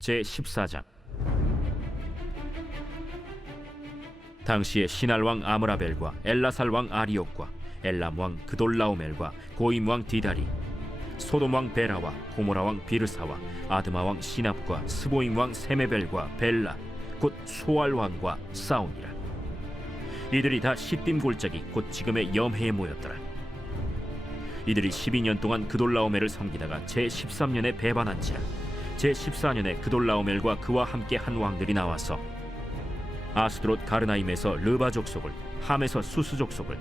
제14장. 당시에 시날 왕 아므라벨과 엘라살 왕 아리옥과 엘람 왕 그돌라오멜과 고임 왕 디다리, 소돔 왕 베라와 고모라 왕 비르사와 아드마 왕 시납과 스보임 왕 세메벨과 벨라 곧 소알 왕과 싸우니라. 이들이 다 시딤 골짜기 곧 지금의 염해에 모였더라. 이들이 12년 동안 그돌라오멜을 섬기다가 제13년에 배반한지라. 제14년에 그돌라오멜과 그와 함께 한 왕들이 나와서 아스드롯 가르나임에서 르바 족속을, 함에서 수스 족속을,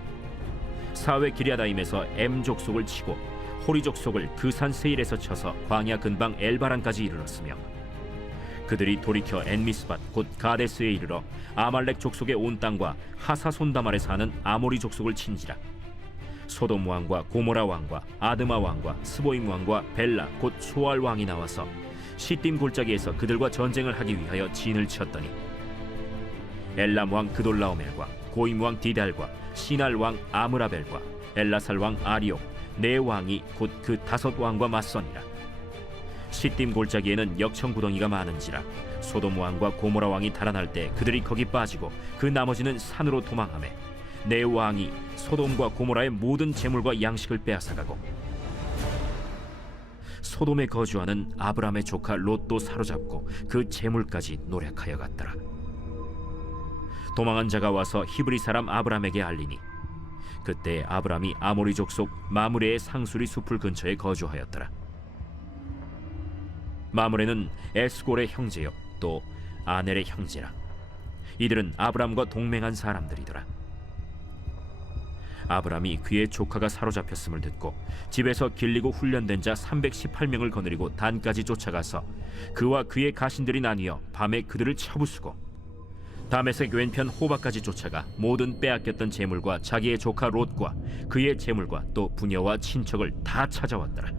사웨 기랴다임에서 엠 족속을 치고 호리 족속을 그 산 세일에서 쳐서 광야 근방 엘바란까지 이르렀으며, 그들이 돌이켜 엔미스밭 곧 가데스에 이르러 아말렉 족속의 온 땅과 하사손다말에 사는 아모리 족속을 친지라. 소돔 왕과 고모라 왕과 아드마 왕과 스보임 왕과 벨라 곧 소알 왕이 나와서 시딤 골짜기에서 그들과 전쟁을 하기 위하여 진을 쳤더니, 엘람 왕 그돌라오멜과 고임 왕 디달과 시날 왕 아므라벨과 엘라살 왕 아리옥 네 왕이 곧 그 5 왕과 맞서니라. 시딤 골짜기에는 역청 구덩이가 많은지라 소돔 왕과 고모라 왕이 달아날 때 그들이 거기 빠지고 그 나머지는 산으로 도망하매, 네 왕이 소돔과 고모라의 모든 재물과 양식을 빼앗아가고 소돔에 거주하는 아브람의 조카 롯도 사로잡고 그 재물까지 노략하여 갔더라. 도망한 자가 와서 히브리 사람 아브람에게 알리니, 그때 아브람이 아모리 족속 마므레의 상수리 숲을 근처에 거주하였더라. 마므레는 에스골의 형제요 또 아넬의 형제라. 이들은 아브람과 동맹한 사람들이더라. 아브람이 그의 조카가 사로잡혔음을 듣고 집에서 길리고 훈련된 자 318명을 거느리고 단까지 쫓아가서 그와 그의 가신들이 나뉘어 밤에 그들을 쳐부수고 다메섹 왼편 호바까지 쫓아가 모든 빼앗겼던 재물과 자기의 조카 롯과 그의 재물과 또 부녀와 친척을 다 찾아왔더라.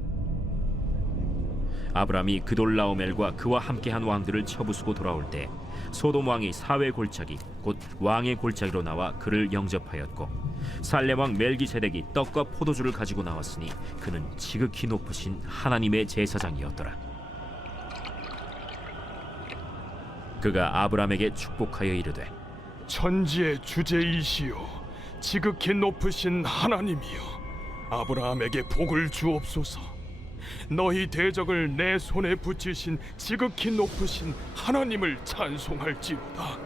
아브람이 그돌라오멜과 그와 함께한 왕들을 쳐부수고 돌아올 때 소돔 왕이 사회 골짜기 곧 왕의 골짜기로 나와 그를 영접하였고, 살렘 왕 멜기세덱이 떡과 포도주를 가지고 나왔으니 그는 지극히 높으신 하나님의 제사장이었더라. 그가 아브람에게 축복하여 이르되, 천지의 주제이시요 지극히 높으신 하나님이여, 아브라함에게 복을 주옵소서. 너희 대적을 내 손에 붙이신 지극히 높으신 하나님을 찬송할지로다.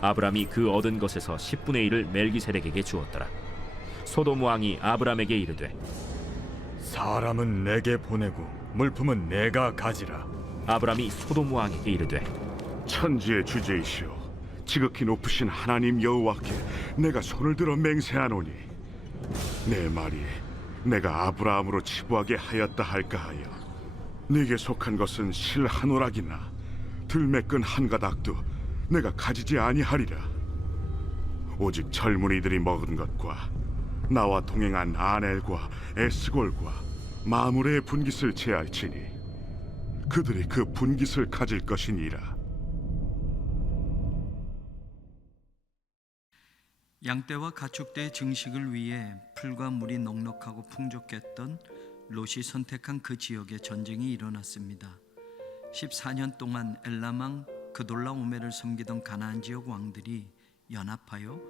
아브람이 그 얻은 것에서 10분의 1을 멜기세덱에게 주었더라. 소돔 왕이 아브람에게 이르되, 사람은 내게 보내고 물품은 내가 가지라. 아브람이 소돔 왕에게 이르되, 천지의 주제이시오 지극히 높으신 하나님 여호와께 내가 손을 들어 맹세하노니, 내 말이 내가 아브라함으로 치부하게 하였다 할까 하여 네게 속한 것은 실 한 오락이나 들매끈 한 가닥도 내가 가지지 아니하리라. 오직 젊은이들이 먹은 것과 나와 동행한 아넬과 에스골과 마므레의 분깃을 제할지니 그들이 그 분깃을 가질 것이니라. 양떼와 가축대의 증식을 위해 풀과 물이 넉넉하고 풍족했던 롯이 선택한 그 지역에 전쟁이 일어났습니다. 14년 동안 엘람 왕 그돌라오멜을 섬기던 가나안 지역 왕들이 연합하여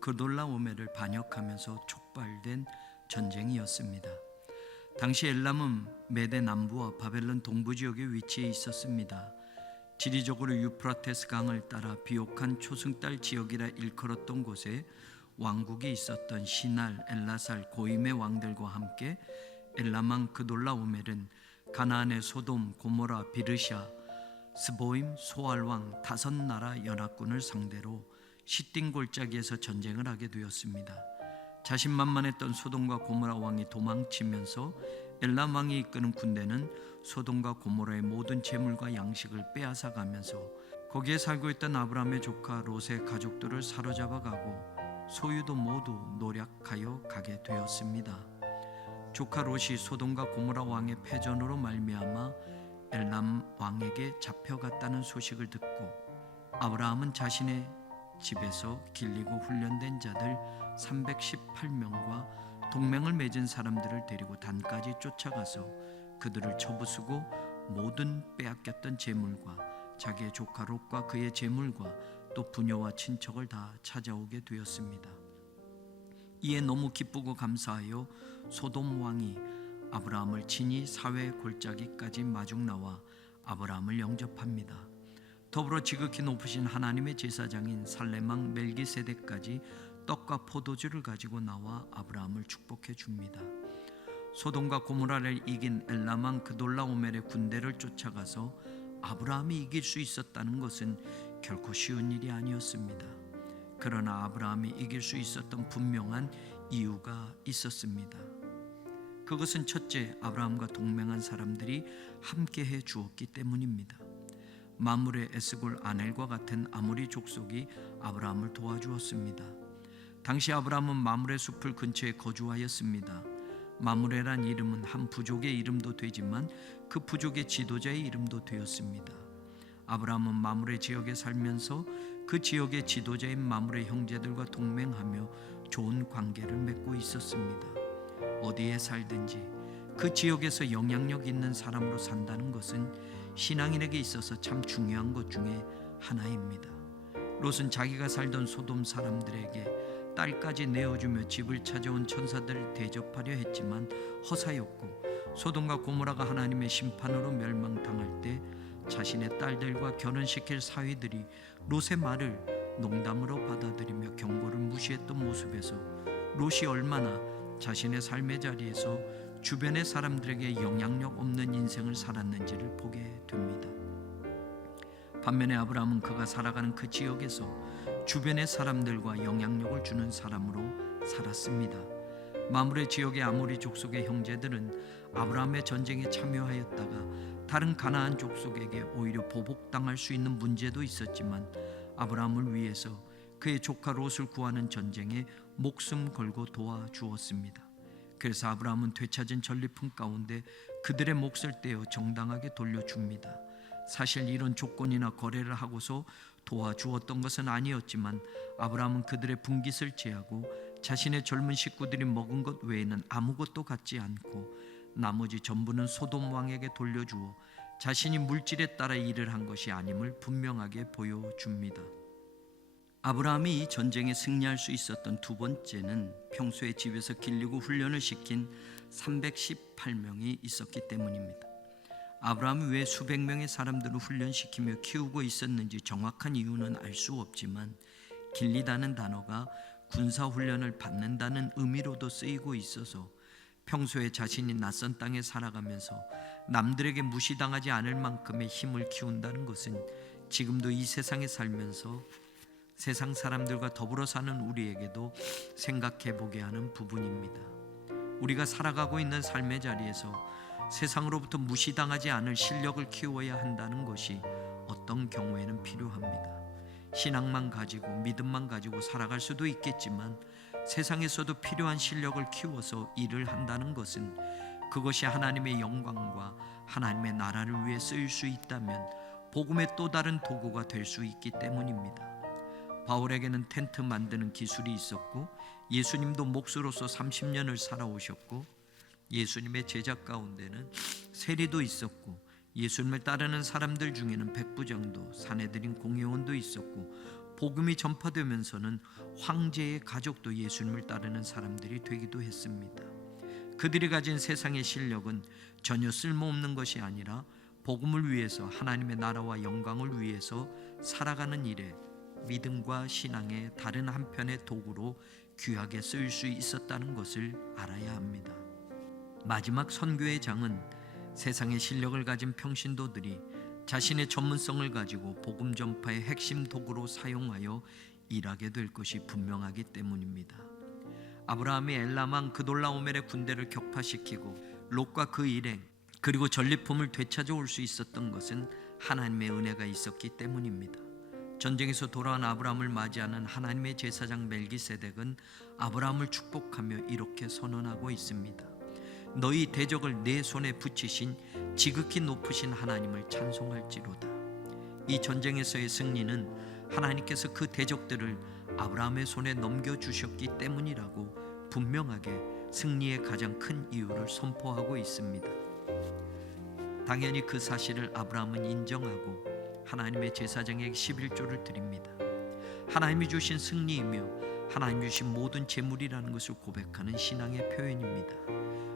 그돌라오멜을 반역하면서 촉발된 전쟁이었습니다. 당시 엘람은 메대 남부와 바벨론 동부 지역에 위치해 있었습니다. 지리적으로 유프라테스 강을 따라 비옥한 초승달 지역이라 일컬었던 곳에 왕국이 있었던 시날, 엘라살, 고임의 왕들과 함께 엘람 왕 그돌라오멜은 가나안의 소돔, 고모라, 비르샤, 스보임, 소알 왕 5나라 연합군을 상대로 시딤 골짜기에서 전쟁을 하게 되었습니다. 자신만만했던 소돔과 고모라 왕이 도망치면서 엘람 왕이 이끄는 군대는 소돔과 고모라의 모든 재물과 양식을 빼앗아가면서 거기에 살고 있던 아브라함의 조카 롯의 가족들을 사로잡아가고 소유도 모두 노략하여 가게 되었습니다. 조카 롯이 소돔과 고모라 왕의 패전으로 말미암아 엘람 왕에게 잡혀갔다는 소식을 듣고 아브라함은 자신의 집에서 길리고 훈련된 자들 318명과 동맹을 맺은 사람들을 데리고 단까지 쫓아가서 그들을 쳐부수고 모든 빼앗겼던 재물과 자기의 조카 롯과 그의 재물과 또 부녀와 친척을 다 찾아오게 되었습니다. 이에 너무 기쁘고 감사하여 소돔 왕이 아브라함을 친히 사회 골짜기까지 마중 나와 아브라함을 영접합니다. 더불어 지극히 높으신 하나님의 제사장인 살렘왕 멜기세덱까지 떡과 포도주를 가지고 나와 아브라함을 축복해 줍니다. 소돔과 고모라를 이긴 엘람왕 그돌라오멜의 군대를 쫓아가서 아브라함이 이길 수 있었다는 것은 결코 쉬운 일이 아니었습니다. 그러나 아브라함이 이길 수 있었던 분명한 이유가 있었습니다. 그것은 첫째, 아브라함과 동맹한 사람들이 함께해 주었기 때문입니다. 마므레, 에스골, 아넬과 같은 아모리 족속이 아브라함을 도와주었습니다. 당시 아브라함은 마므레 숲을 근처에 거주하였습니다. 마므레란 이름은 한 부족의 이름도 되지만 그 부족의 지도자의 이름도 되었습니다. 아브라함은 마므레 지역에 살면서 그 지역의 지도자인 마므레 형제들과 동맹하며 좋은 관계를 맺고 있었습니다. 어디에 살든지 그 지역에서 영향력 있는 사람으로 산다는 것은 신앙인에게 있어서 참 중요한 것 중에 하나입니다. 롯은 자기가 살던 소돔 사람들에게 딸까지 내어주며 집을 찾아온 천사들을 대접하려 했지만 허사였고, 소돔과 고모라가 하나님의 심판으로 멸망당할 때 자신의 딸들과 결혼시킬 사위들이 롯의 말을 농담으로 받아들이며 경고를 무시했던 모습에서 롯이 얼마나 자신의 삶의 자리에서 주변의 사람들에게 영향력 없는 인생을 살았는지를 보게 됩니다. 반면에 아브라함은 그가 살아가는 그 지역에서 주변의 사람들과 영향력을 주는 사람으로 살았습니다. 마므레 지역의 아모리 족속의 형제들은 아브라함의 전쟁에 참여하였다가 다른 가나안 족속에게 오히려 보복당할 수 있는 문제도 있었지만 아브라함을 위해서 그의 조카 롯을 구하는 전쟁에 목숨 걸고 도와주었습니다. 그래서 아브라함은 되찾은 전리품 가운데 그들의 몫을 떼어 정당하게 돌려줍니다. 사실 이런 조건이나 거래를 하고서 도와주었던 것은 아니었지만 아브라함은 그들의 분깃을 제하고 자신의 젊은 식구들이 먹은 것 외에는 아무것도 갖지 않고 나머지 전부는 소돔 왕에게 돌려주어 자신이 물질에 따라 일을 한 것이 아님을 분명하게 보여줍니다. 아브라함이 이 전쟁에 승리할 수 있었던 두 번째는 평소에 집에서 길리고 훈련을 시킨 318명이 있었기 때문입니다. 아브라함이 왜 수백 명의 사람들을 훈련시키며 키우고 있었는지 정확한 이유는 알 수 없지만 길리다는 단어가 군사훈련을 받는다는 의미로도 쓰이고 있어서 평소에 자신이 낯선 땅에 살아가면서 남들에게 무시당하지 않을 만큼의 힘을 키운다는 것은 지금도 이 세상에 살면서 세상 사람들과 더불어 사는 우리에게도 생각해 보게 하는 부분입니다. 우리가 살아가고 있는 삶의 자리에서 세상으로부터 무시당하지 않을 실력을 키워야 한다는 것이 어떤 경우에는 필요합니다. 신앙만 가지고 믿음만 가지고 살아갈 수도 있겠지만 세상에서도 필요한 실력을 키워서 일을 한다는 것은 그것이 하나님의 영광과 하나님의 나라를 위해 쓰일 수 있다면 복음의 또 다른 도구가 될 수 있기 때문입니다. 바울에게는 텐트 만드는 기술이 있었고 예수님도 목수로서 30년을 살아오셨고 예수님의 제자 가운데는 세리도 있었고 예수님을 따르는 사람들 중에는 백부장도 사내들인 공회원도 있었고 복음이 전파되면서는 황제의 가족도 예수님을 따르는 사람들이 되기도 했습니다. 그들이 가진 세상의 실력은 전혀 쓸모없는 것이 아니라 복음을 위해서 하나님의 나라와 영광을 위해서 살아가는 일에 믿음과 신앙의 다른 한편의 도구로 귀하게 쓰일 수 있었다는 것을 알아야 합니다. 마지막 선교의 장은 세상의 실력을 가진 평신도들이 자신의 전문성을 가지고 복음 전파의 핵심 도구로 사용하여 일하게 될 것이 분명하기 때문입니다. 아브라함이 엘람왕 그돌라오멜의 군대를 격파시키고 롯과 그 일행 그리고 전리품을 되찾아올 수 있었던 것은 하나님의 은혜가 있었기 때문입니다. 전쟁에서 돌아온 아브라함을 맞이하는 하나님의 제사장 멜기세덱은 아브라함을 축복하며 이렇게 선언하고 있습니다. 너희 대적을 내 손에 붙이신 지극히 높으신 하나님을 찬송할지로다. 이 전쟁에서의 승리는 하나님께서 그 대적들을 아브라함의 손에 넘겨주셨기 때문이라고 분명하게 승리의 가장 큰 이유를 선포하고 있습니다. 당연히 그 사실을 아브라함은 인정하고 하나님의 제사장에게 11조를 드립니다. 하나님이 주신 승리이며 하나님이 주신 모든 재물이라는 것을 고백하는 신앙의 표현입니다.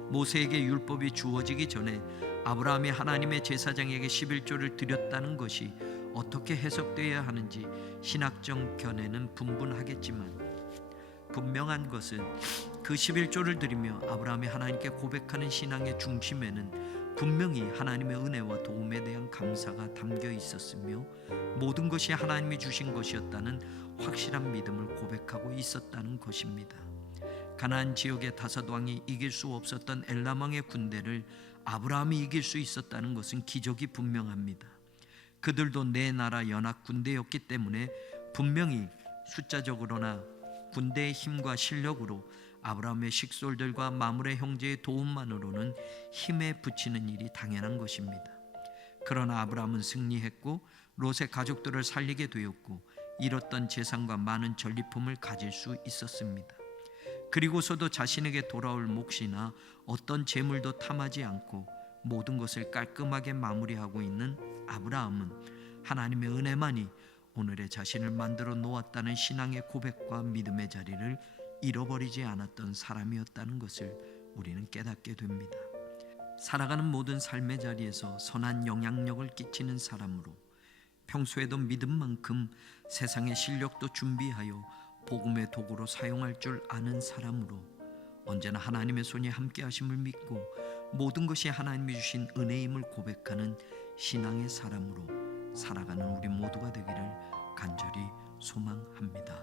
모세에게 율법이 주어지기 전에 아브라함이 하나님의 제사장에게 11조를 드렸다는 것이 어떻게 해석되어야 하는지 신학적 견해는 분분하겠지만 분명한 것은 그 11조를 드리며 아브라함이 하나님께 고백하는 신앙의 중심에는 분명히 하나님의 은혜와 도움에 대한 감사가 담겨 있었으며 모든 것이 하나님이 주신 것이었다는 확실한 믿음을 고백하고 있었다는 것입니다. 가나안 지역의 다섯 왕이 이길 수 없었던 엘람 왕의 군대를 아브라함이 이길 수 있었다는 것은 기적이 분명합니다. 그들도 내 나라 연합 군대였기 때문에 분명히 숫자적으로나 군대의 힘과 실력으로 아브라함의 식솔들과 마므레 형제의 도움만으로는 힘에 붙이는 일이 당연한 것입니다. 그러나 아브라함은 승리했고 롯의 가족들을 살리게 되었고 잃었던 재산과 많은 전리품을 가질 수 있었습니다. 그리고서도 자신에게 돌아올 몫이나 어떤 재물도 탐하지 않고 모든 것을 깔끔하게 마무리하고 있는 아브라함은 하나님의 은혜만이 오늘의 자신을 만들어 놓았다는 신앙의 고백과 믿음의 자리를 잃어버리지 않았던 사람이었다는 것을 우리는 깨닫게 됩니다. 살아가는 모든 삶의 자리에서 선한 영향력을 끼치는 사람으로 평소에도 믿음만큼 세상의 실력도 준비하여 복음의 도구로 사용할 줄 아는 사람으로 언제나 하나님의 손이 함께 하심을 믿고 모든 것이 하나님이 주신 은혜임을 고백하는 신앙의 사람으로 살아가는 우리 모두가 되기를 간절히 소망합니다.